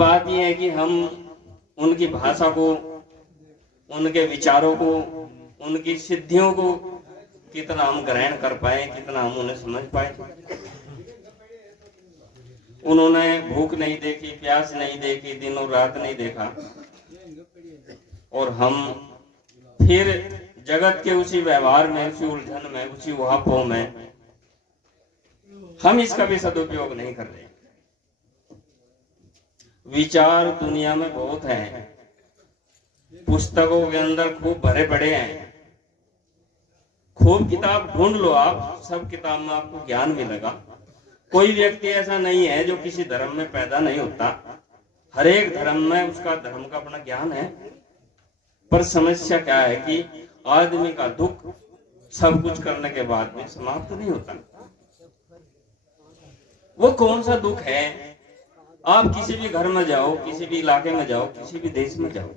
बात यह है कि हम उनकी भाषा को, उनके विचारों को, उनकी सिद्धियों को कितना हम ग्रहण कर पाए, कितना हम उन्हें समझ पाए। उन्होंने भूख नहीं देखी, प्यास नहीं देखी, दिन और रात नहीं देखा, और हम फिर जगत के उसी व्यवहार में, उसी उलझन में, उसी उहापों में हम इसका भी सदुपयोग नहीं कर रहे। विचार दुनिया में बहुत हैं, पुस्तकों के अंदर खूब भरे पड़े हैं, खूब किताब ढूंढ लो आप, सब किताब में आपको ज्ञान मिलेगा। कोई व्यक्ति ऐसा नहीं है जो किसी धर्म में पैदा नहीं होता, हर एक धर्म में उसका धर्म का अपना ज्ञान है। पर समस्या क्या है कि आदमी का दुख सब कुछ करने के बाद में समाप्त नहीं होता। वो कौन सा दुख है? आप किसी भी घर में जाओ, किसी भी इलाके में जाओ, किसी भी देश में जाओ,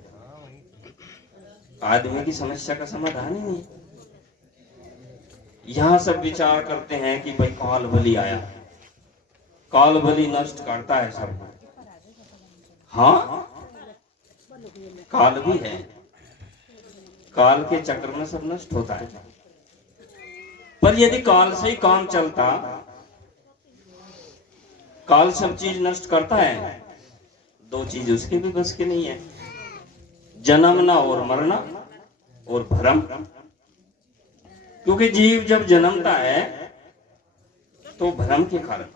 आदमी की समस्या का समाधान ही नहीं। यहां सब विचार करते हैं कि भाई काल बलि आया, काल बलि नष्ट करता है सब। हाँ, काल भी है, काल के चक्र में सब नष्ट होता है। पर यदि काल से ही काम चलता, काल सब चीज नष्ट करता है, दो चीज उसके भी बस की नहीं है, जन्मना और मरना और भ्रम। क्योंकि जीव जब जन्मता है तो भ्रम के कारण,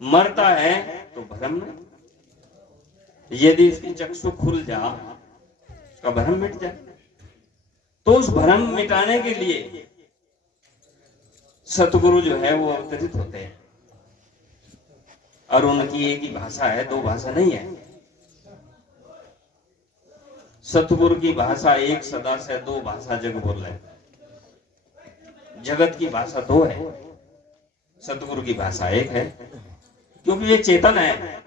मरता है तो भ्रम में। यदि उसकी चक्षु खुल जा, उसका भ्रम मिट जाए, तो उस भ्रम मिटाने के लिए सतगुरु जो है वो अवतरित होते हैं। और उनकी एक ही भाषा है, दो भाषा नहीं है। सतगुरु की भाषा एक सदा से, दो भाषा जग बोल रहे। जगत की भाषा दो है, सतगुरु की भाषा एक है, क्योंकि ये चेतन है,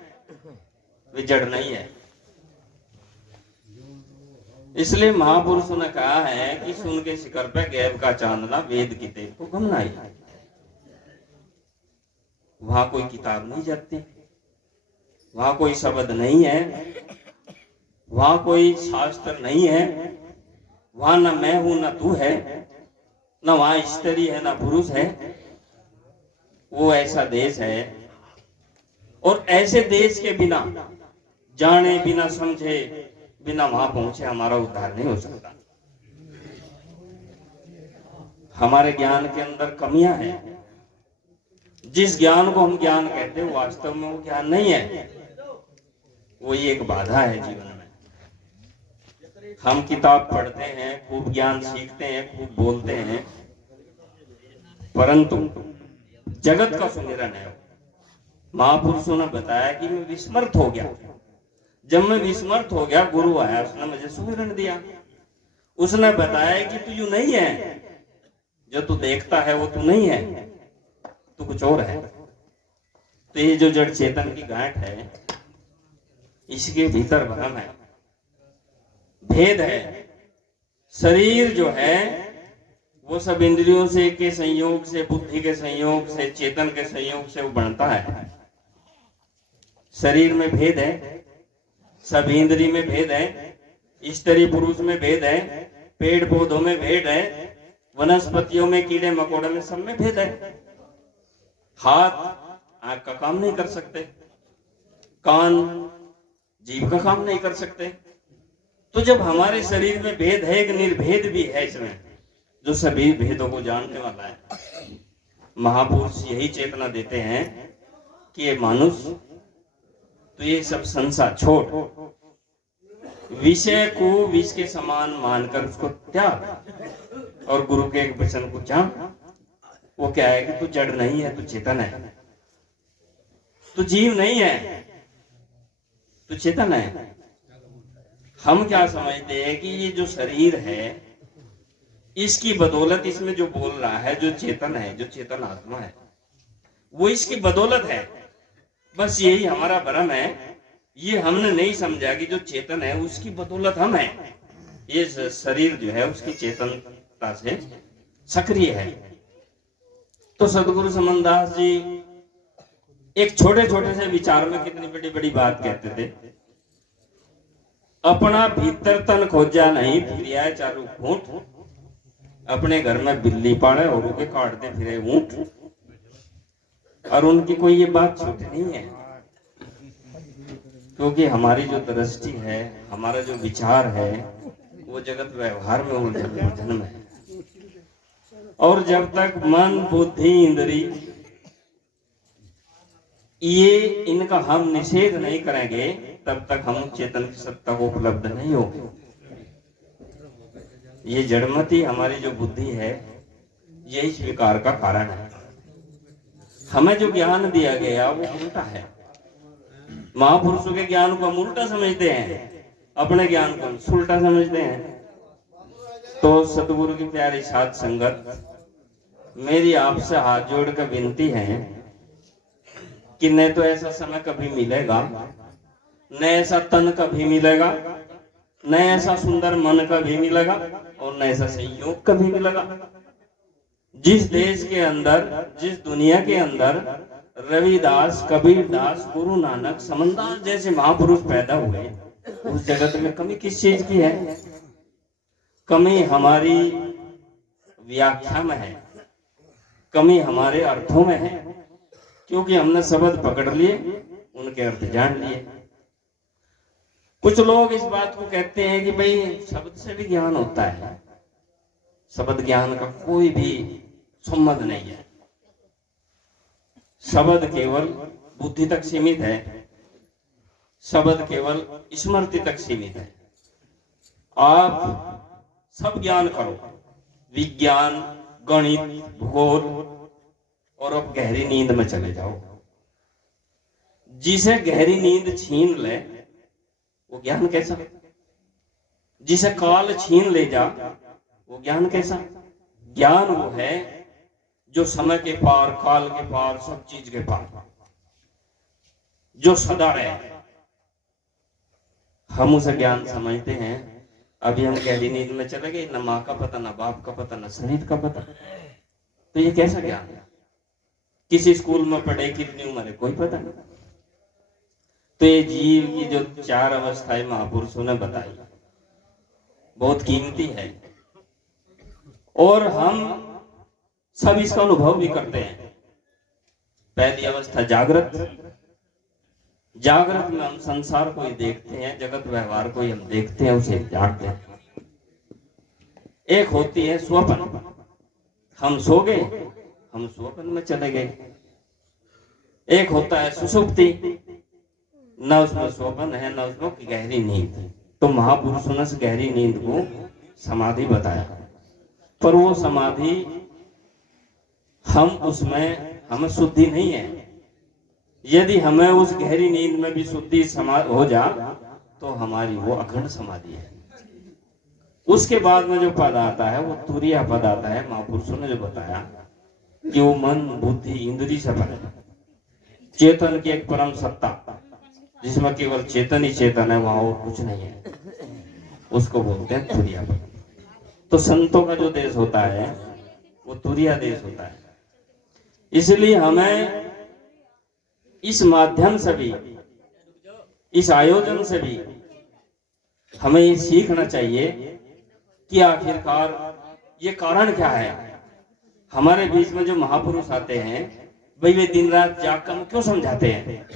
वे जड़ नहीं है। इसलिए महापुरुषों ने कहा है कि सुन के शिखर पे गैब का चांदना, वेद की तेज को गमना ही। वहां कोई किताब नहीं जाती, वहां कोई शब्द नहीं है, वहां कोई शास्त्र नहीं है, वहां न मैं हूं न तू है, न वहां स्त्री है न पुरुष है। वो ऐसा देश है, और ऐसे देश के बिना जाने, बिना समझे, बिना वहां पहुंचे हमारा उद्धार नहीं हो सकता। हमारे ज्ञान के अंदर कमियां हैं। जिस ज्ञान को हम ज्ञान कहते हैं वास्तव में वो ज्ञान नहीं है, वो ये एक बाधा है जीवन में। हम किताब पढ़ते हैं, खूब ज्ञान सीखते हैं, खूब बोलते हैं, परंतु जगत का सुमिरन है। महापुरुषों ने बताया कि मैं विस्मृत हो गया। जब मैं विस्मृत हो गया, गुरु आया, उसने मुझे सुमिरन दिया। उसने बताया कि तू यूं नहीं है, जो तू देखता है वो तू नहीं है, तू कुछ और है। तो ये जो जड़ चेतन की गांठ है, इसके भीतर भ्रम है, भेद है। शरीर जो है वो सब इंद्रियों से के संयोग से, बुद्धि के संयोग से, चेतन के संयोग से वो बनता है। शरीर में भेद है, सब इंद्रिय में भेद है, स्त्री पुरुष में भेद है, पेड़ पौधों में भेद है, वनस्पतियों में, कीड़े मकोड़े में, सब में भेद है। हाथ आंख का काम नहीं कर सकते, कान जीभ का काम नहीं कर सकते। तो जब हमारे शरीर में भेद है, एक निर्भेद भी है इसमें, जो सभी भेदों को जानने वाला है। महापुरुष यही चेतना देते हैं कि ये मनुष्य तो ये सब संसार छोड़, विषय को विष के समान मानकर उसको त्याग, और गुरु के एक वचन को जान। वो क्या है कि तू जड़ नहीं है, तू चेतन है, तू जीव नहीं है, तू चेतन है। हम क्या समझते हैं कि ये जो शरीर है, इसकी बदौलत, इसमें जो बोल रहा है, जो चेतन है, जो चेतन आत्मा है, वो इसकी बदौलत है। बस यही हमारा भ्रम है। ये हमने नहीं समझा कि जो चेतन है उसकी बदौलत हम हैं। ये शरीर जो है उसकी चेतनता से सक्रिय है। तो सदगुरु समनदास जी एक छोटे छोटे से विचार में कितनी बड़ी बड़ी बात कहते थे। अपना भीतर तन खोजा नहीं, फिर चारू फूट, अपने घर में बिल्ली पाले और उनके काटते फिरे ऊंट। और उनकी कोई ये बात छूट नहीं है, क्योंकि हमारी जो दृष्टि है, हमारा जो विचार है, वो जगत व्यवहार में उलझन में है। और जब तक मन बुद्धि इंद्री ये इनका हम निषेध नहीं करेंगे, तब तक हम चेतन की सत्ता को उपलब्ध नहीं होंगे। ये जड़मती हमारी जो बुद्धि है, यही इस विकार का कारण है। हमें जो ज्ञान दिया गया वो उल्टा है। महापुरुषों के ज्ञान को हम उल्टा समझते हैं, अपने ज्ञान को हम उल्टा समझते हैं। तो सतगुरु की प्यारी साध संगत, मेरी आपसे हाथ जोड़कर विनती है कि न तो ऐसा समय कभी मिलेगा, न ऐसा तन कभी मिलेगा, न ऐसा सुंदर मन कभी मिलेगा, और न ऐसा संयोग कभी मिलेगा। जिस देश के अंदर, जिस दुनिया के अंदर रविदास, कबीरदास, गुरु नानक, समनदास जैसे महापुरुष पैदा हुए, उस जगत में कमी किस चीज की है? कमी हमारी व्याख्या में है, कमी हमारे अर्थों में है, क्योंकि हमने शब्द पकड़ लिए, उनके अर्थ जान लिए। कुछ लोग इस बात को कहते हैं कि भाई शब्द से भी ज्ञान होता है। शब्द ज्ञान का कोई भी संबंध नहीं है। शब्द केवल बुद्धि तक सीमित है, शब्द केवल स्मृति तक सीमित है। आप सब ज्ञान करो, विज्ञान, गणित, भूगोल, और अब गहरी नींद में चले जाओ। जिसे गहरी नींद छीन ले वो ज्ञान कैसा? जिसे काल छीन ले जा वो ज्ञान कैसा? ज्ञान वो है जो समय के पार, काल के पार, सब चीज के पार, जो सदा है। हम उसे ज्ञान समझते हैं। अभी हम गहरी नींद में चले गए, न माँ का पता, न बाप का पता, न शरीर का पता। तो ये कैसा ज्ञान है? किसी स्कूल में पढ़े, कितनी उम्र है, कोई पता नहीं। तो ये जीव की जो 4 अवस्थाएं महापुरुषों ने बताई, बहुत कीमती है, और हम सब इसका अनुभव भी करते हैं। पहली अवस्था जागृत। जागृत में हम संसार को ही देखते हैं, जगत व्यवहार को ही हम देखते हैं, उसे जानते हैं। एक होती है स्वप्न। हम सो गए, हम स्वप्न में चले गए। एक होता है सुषुप्ति, न उसमें स्वप्न है, न उसमें गहरी नींद। तो महापुरुषों ने गहरी नींद को समाधि बताया, पर वो समाधि हम उसमें, हमें शुद्धि नहीं है। यदि हमें उस गहरी नींद में भी शुद्धि हो जा, तो हमारी वो अखंड समाधि है। उसके बाद में जो पद आता है वो तुरीय पद आता है। महापुरुषों ने जो बताया कि वो मन, बुद्धि, इंद्रिय से परे, चेतन की एक परम सत्ता, जिसमें केवल चेतन ही चेतन है, वहां और कुछ नहीं है, उसको बोलते हैं तुरीय पद। तो संतों का जो देश होता है वो तुरीय देश होता है। इसलिए हमें इस माध्यम से भी, इस आयोजन से भी हमें ये सीखना चाहिए कि आखिरकार ये कारण क्या है। हमारे बीच में जो महापुरुष आते हैं, भाई वे दिन रात जागकर क्यों समझाते हैं?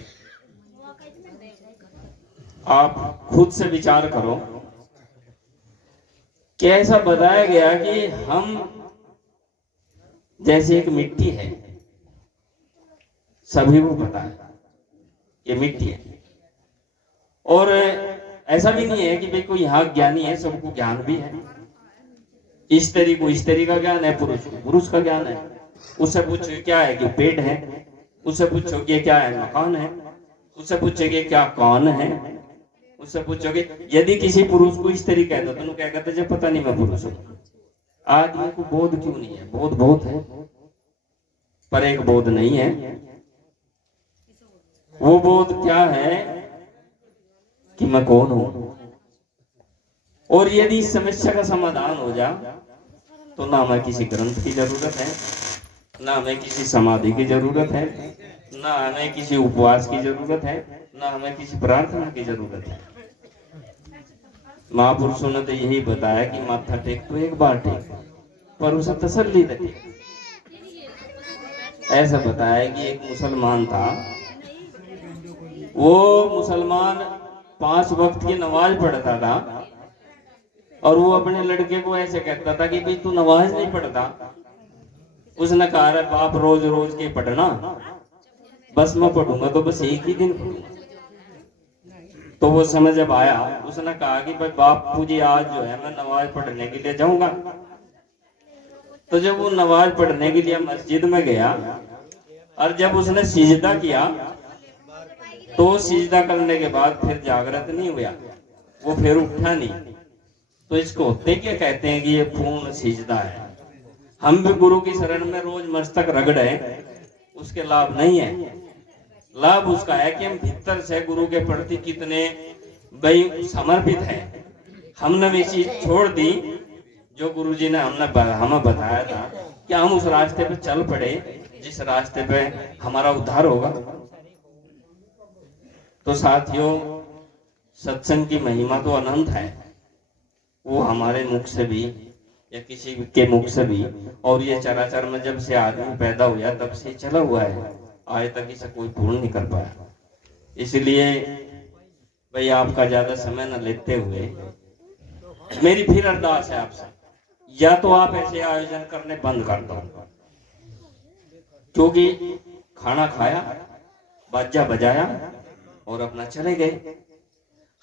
आप खुद से विचार करो कि ऐसा बताया गया कि हम जैसे एक मिट्टी है, सभी को पता है ये मिट्टी है, और ऐसा भी नहीं है कि भाई कोई यहाँ ज्ञानी है, सबको ज्ञान भी है। स्त्री को स्त्री का ज्ञान है, पुरुष को पुरुष का ज्ञान है। उससे पूछो क्या है कि पेट है, उससे पूछोगे क्या है मकान है, उससे पूछोगे क्या कान है, उससे पूछोगे। यदि किसी पुरुष को स्त्री कह दो तो क्या कहते जब पता नहीं मैं पुरुष हूं। आदमी को बोध क्यों नहीं है? बोध बहुत है, पर एक बोध नहीं है। वो बोध क्या है कि मैं कौन हूं। और यदि इस समस्या का समाधान हो जा तो ना हमें किसी ग्रंथ की जरूरत है, ना हमें किसी समाधि की जरूरत है, ना हमें किसी उपवास की जरूरत है, ना हमें किसी प्रार्थना की जरूरत है। महापुरुषों ने तो यही बताया कि माथा टेक तो एक बार टेक, पर उसे तसल्ली रखे। ऐसा बताया कि एक मुसलमान था, वो मुसलमान 5 वक्त की नमाज पढ़ता था, और वो अपने लड़के को ऐसे कहता था कि भाई तू नमाज नहीं पढ़ता। उसने कहा अरे बाप रोज रोज के पढ़ना, बस मैं पढ़ूंगा तो बस एक ही दिन पढ़ूंगा। तो वो समय जब आया, उसने कहा कि भाई बाप तुझे आज जो है मैं नमाज पढ़ने के लिए जाऊंगा। तो जब वो नमाज पढ़ने के लिए मस्जिद में गया, और जब उसने सिजदा किया, तो सिजदा करने के बाद फिर जागृत नहीं हुआ, वो फिर उठा नहीं। तो इसको होते क्या कहते हैं कि ये पूर्ण सिजदा है। हम भी गुरु की शरण में रोज मस्तक रगड़े, उसके लाभ नहीं है। लाभ उसका है कि हम भीतर से गुरु के प्रति कितने भाई समर्पित है। हमने भी चीज छोड़ दी जो गुरु जी ने हमें बताया था कि हम उस रास्ते पे चल पड़े जिस रास्ते पे हमारा उद्धार होगा। तो साथियों, सत्संग की महिमा तो अनंत है, वो हमारे मुख से भी या किसी के मुख से भी, और ये चराचर में जब से आदमी पैदा हुआ तब से चला हुआ है, आज तक इसे कोई पूर्ण नहीं कर पाया। इसलिए भाई आपका ज्यादा समय न लेते हुए मेरी फिर अरदास है आपसे, या तो आप ऐसे आयोजन करने बंद कर दो, क्योंकि खाना खाया, बाजा बजाया और अपना चले गए।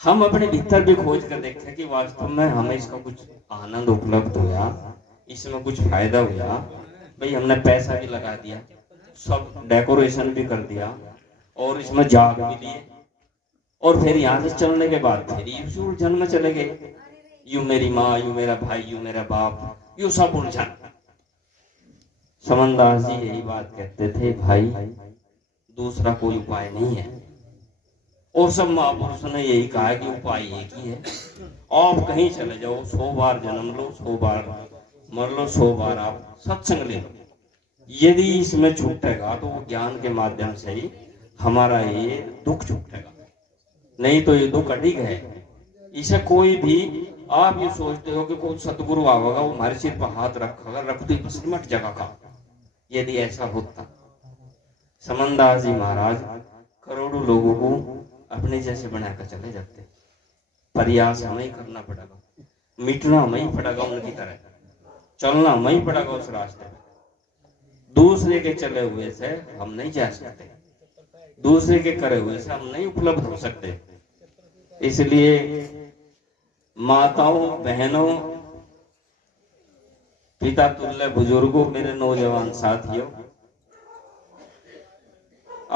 हम अपने भीतर भी खोज कर देखें कि वास्तव में हमें इसका कुछ आनंद उपलब्ध हुआ, इसमें कुछ फायदा हुआ। भाई हमने पैसा भी लगा दिया, सब डेकोरेशन भी कर दिया, और इसमें जाग भी लिए, और फिर यहाँ से चलने के बाद फिर इसी उलझन में चले गए। यू मेरी माँ, यू मेरा भाई, यू मेरा बाप, यू सब उलझन। समनदास जी यही बात कहते थे, भाई दूसरा कोई उपाय नहीं है। और सब महापुरुषों ने यही कहा कि उपाय एक ही है, आप कहीं चले जाओ, 100 बार जन्म लो, 100 बार मर लो, 100 बार आप सत्संग ले लो। यदि इसमें छूटेगा तो वो ज्ञान के माध्यम से ही हमारा ये दुख छूटेगा, नहीं तो ये दुख अडिग है। इसे कोई भी, आप ये सोचते हो कि कोई सतगुरु आवेगा वो हमारे सिर पर हाथ रखेगा, रख दी बस निमट जगह का। यदि ऐसा होता, समनदास जी महाराज करोड़ों लोगों को अपने जैसे बनाकर चले जाते। प्रयास हमें ही करना पड़ेगा, मिटना हमें ही पड़ेगा, उनकी तरह चलना हमें ही पड़ेगा उस रास्ते में। दूसरे के चले हुए से हम नहीं जा सकते, दूसरे के करे हुए से हम नहीं उपलब्ध हो सकते। इसलिए माताओं, बहनों, पिता तुल्य बुजुर्गों, मेरे नौजवान साथियों,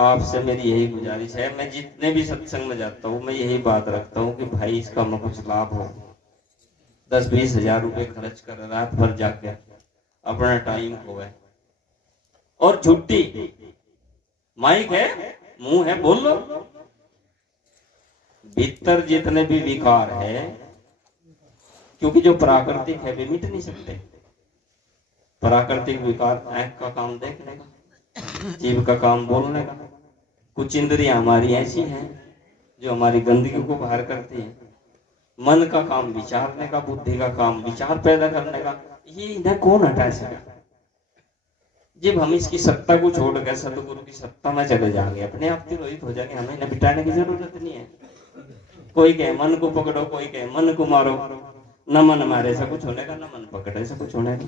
आपसे मेरी यही गुजारिश है। मैं जितने भी सत्संग में जाता हूँ मैं यही बात रखता हूँ कि भाई इसका हमें कुछ लाभ हो। 10-20 हजार रुपए खर्च कर रात भर जाके अपना टाइम खोए, और छुट्टी, माइक है, मुंह है, बोल लो। भीतर जितने भी विकार है, क्योंकि जो प्राकृतिक है वे मिट नहीं सकते। प्राकृतिक विकार आंख का काम देखने का, जीभ का काम बोलने का, कुछ इंद्रियां हमारी ऐसी हैं जो हमारी गंदगी को बाहर करती हैं, मन का काम विचारने का, बुद्धि का काम विचार पैदा करने का, ये इन्हें कौन हटा सका। जब हम इसकी सत्ता को छोड़कर सतगुरु की सत्ता में चले जाएंगे, अपने आप तिरोहित हो जाएंगे, हमें इन्हें मिटाने की जरूरत नहीं है। कोई कहे मन को पकड़ो, कोई कहे मन को मारो, न मन मारे से कुछ होने का, न मन पकड़े से कुछ होने का।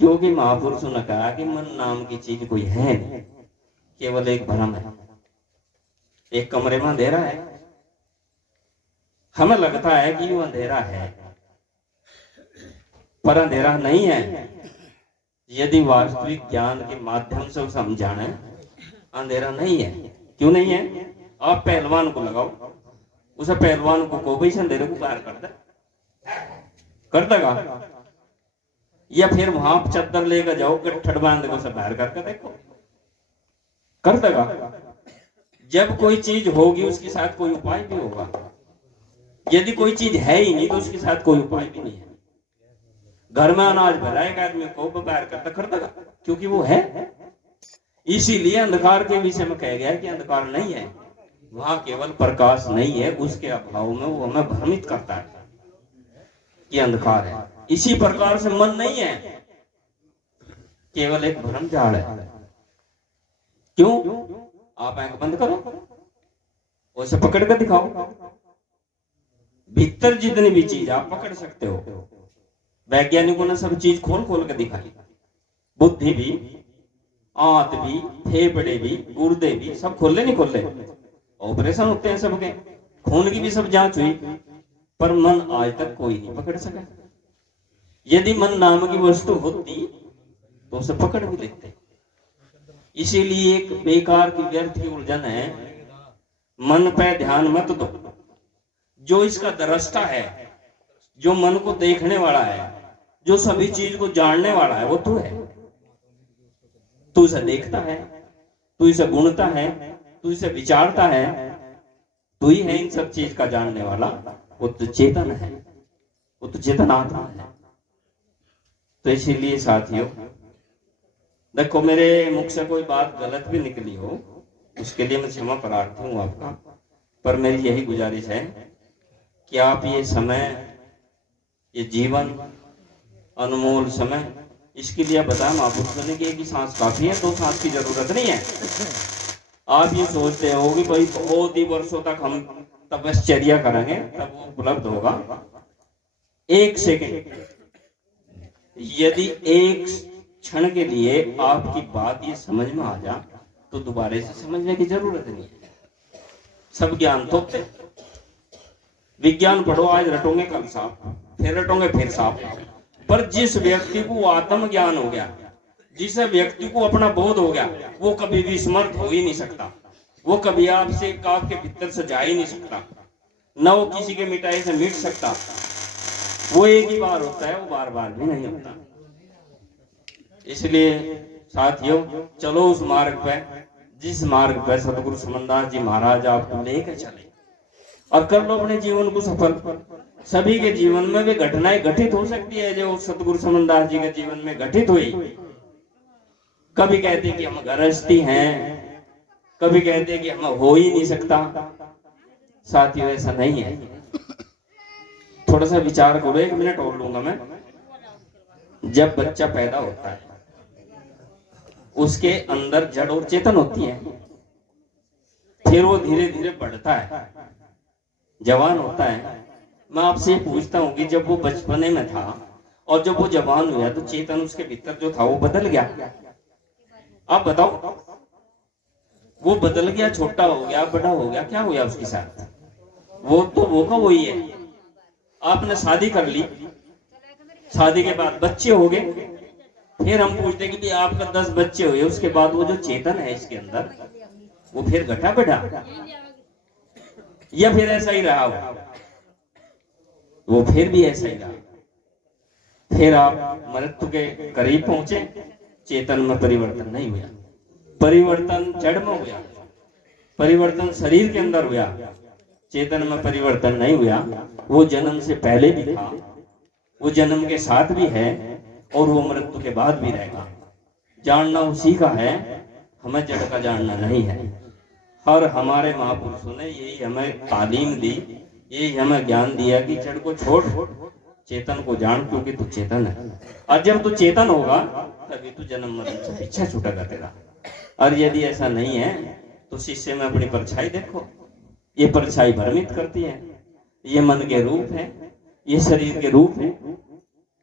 क्योंकि महापुरुषों ने कहा कि मन नाम की चीज कोई है नहीं, केवल एक भ्रम है। एक कमरे में अंधेरा है, हमें लगता है कि वो अंधेरा है, पर अंधेरा नहीं है। यदि वास्तविक ज्ञान के माध्यम से उसे हम जाने, अंधेरा नहीं है। क्यों नहीं है? आप पहलवान को लगाओ, उसे पहलवान को भाई अंधेरे को बाहर कर देगा, या फिर वहां चद्दर लेकर जाओ, गट्ठड़ बांध को सब बाहर करके देखो, कर देगा। जब कोई चीज होगी उसके साथ कोई उपाय भी होगा। यदि कोई चीज है ही नहीं तो उसके साथ कोई उपाय भी नहीं है। घर में अनाज भरा एक आदमी को बाहर करता कर देगा, क्योंकि वो है। इसीलिए अंधकार के विषय में कह गया कि अंधकार नहीं है, वहां केवल प्रकाश नहीं है, उसके अभाव में वो हमें भ्रमित करता है कि अंधकार है। इसी प्रकार से मन नहीं है, केवल एक भ्रम जाल है। क्यों? आप आंख बंद करो, उसे पकड़ कर दिखाओ, भीतर जितनी भी चीज आप पकड़ सकते हो। वैज्ञानिकों ने सब चीज खोल खोल कर दिखाई, बुद्धि भी, आंत भी, फेफड़े भी, गुर्दे भी, सब खोले नहीं खोले, ऑपरेशन होते हैं सबके, खून की भी सब जांच हुई, पर मन आज तक कोई नहीं पकड़ सका। यदि मन नाम की वस्तु होती तो उसे पकड़ भी लेते। इसीलिए एक बेकार की व्यर्थ की उलझन है, मन पे ध्यान मत दो। जो इसका दृष्टा है, जो मन को देखने वाला है, जो सभी चीज को जानने वाला है, वो तू है। तू इसे देखता है, तू इसे गुणता है, तू इसे विचारता है, तू ही है इन सब चीज का जानने वाला। वो तो चेतन है, वो तो चेतन आत्मा है। तो इसीलिए साथियों, देखो मेरे मुख से कोई बात गलत भी निकली हो, उसके लिए मैं क्षमा प्रार्थी हूं आपका, पर मेरी यही गुजारिश है कि आप ये समय, ये जीवन, अनमोल समय, इसके लिए बताया महापुरुषों ने कि एक ही सांस काफी है, 2 सांस की जरूरत नहीं है। आप ये सोचते हो कि भाई बहुत ही वर्षों तक हम तपश्चर्या करेंगे तब वो उपलब्ध होगा। 1 सेकंड, यदि 1 क्षण के लिए आपकी बात ये समझ में आ जा तो दोबारा से समझने की जरूरत नहीं है। सब ज्ञान थोपते, विज्ञान पढ़ो, आज रटोगे कल साफ, फिर रटोगे फिर साफ। पर जिस व्यक्ति को आत्म ज्ञान हो गया, जिस व्यक्ति को अपना बोध हो गया, वो कभी भी समर्थ हो ही नहीं सकता। वो कभी आपसे आपके भीतर से जा ही नहीं सकता, न वो किसी के मिटाई से मिट सकता। वो एक ही बार होता है, वो बार बार भी नहीं होता। इसलिए साथियों, चलो उस मार्ग पे, जिस मार्ग पे सतगुरु समनदास जी महाराज आपको लेकर चले, और कर लो अपने जीवन को सफल। सभी के जीवन में वे घटनाएं घटित हो सकती है जो सतगुरु समनदास जी के जीवन में घटित हुई। कभी कहते कि हम गृहस्थी हैं, कभी कहते कि हम हो ही नहीं सकता। साथियों, ऐसा नहीं है। थोड़ा सा विचार करो, 1 मिनट और लूंगा मैं। जब बच्चा पैदा होता है, उसके अंदर जड़ और चेतन होती है, फिर वो धीरे धीरे बढ़ता है, जवान होता है। मैं आपसे पूछता हूँ कि जब वो बचपने में था और जब वो जवान हुआ, तो चेतन उसके भीतर जो था वो बदल गया? आप बताओ, वो बदल गया, छोटा हो गया, बड़ा हो गया, क्या हुआ उसके साथ? वो तो वो का वही है। आपने शादी कर ली, शादी के बाद बच्चे हो गए, फिर हम पूछते कि आपका 10 बच्चे हुए, उसके बाद वो जो चेतन है इसके अंदर, वो फिर घटा बढ़ा या फिर ऐसा ही रहा? वो फिर भी ऐसा ही रहा। फिर आप मृत्यु के करीब पहुंचे, चेतन में परिवर्तन नहीं हुआ। परिवर्तन जड़ में हुआ, परिवर्तन शरीर के अंदर हुआ, चेतन में परिवर्तन नहीं हुआ। वो जन्म से पहले भी था, वो जन्म के साथ भी है, और वो मृत्यु के बाद भी रहेगा। जानना उसी का है, हमें जड़ का जानना नहीं है। और हमारे महापुरुषों ने यही हमें तालीम दी, यही हमें ज्ञान दिया कि जड़ को छोड़, चेतन को जान, क्योंकि तू चेतन है। और जब तू चेतन होगा तभी तू जन्म मरण से पीछे छूटेगा तेरा। और यदि ऐसा नहीं है तो शीशे में अपनी परछाई देखो, ये परछाई भ्रमित करती है, ये मन के रूप है, ये शरीर के रूप है,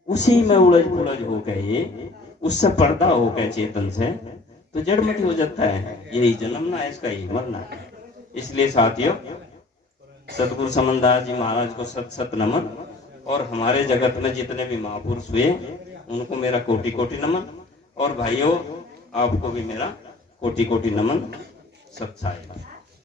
उसी में उलझ पुलझ हो गए, उससे पर्दा हो गए चेतन से, तो जड़ मटी हो जाता है। यही जन्मना है, इसका यही मरना है। इसलिए साथियों, सतगुरु समनदास जी महाराज को सत सत नमन, और हमारे जगत में जितने भी महापुरुष हुए उनको मेरा कोटि कोटि नमन, और भाइयों आपको भी मेरा कोटि कोटि नमन। सत साई।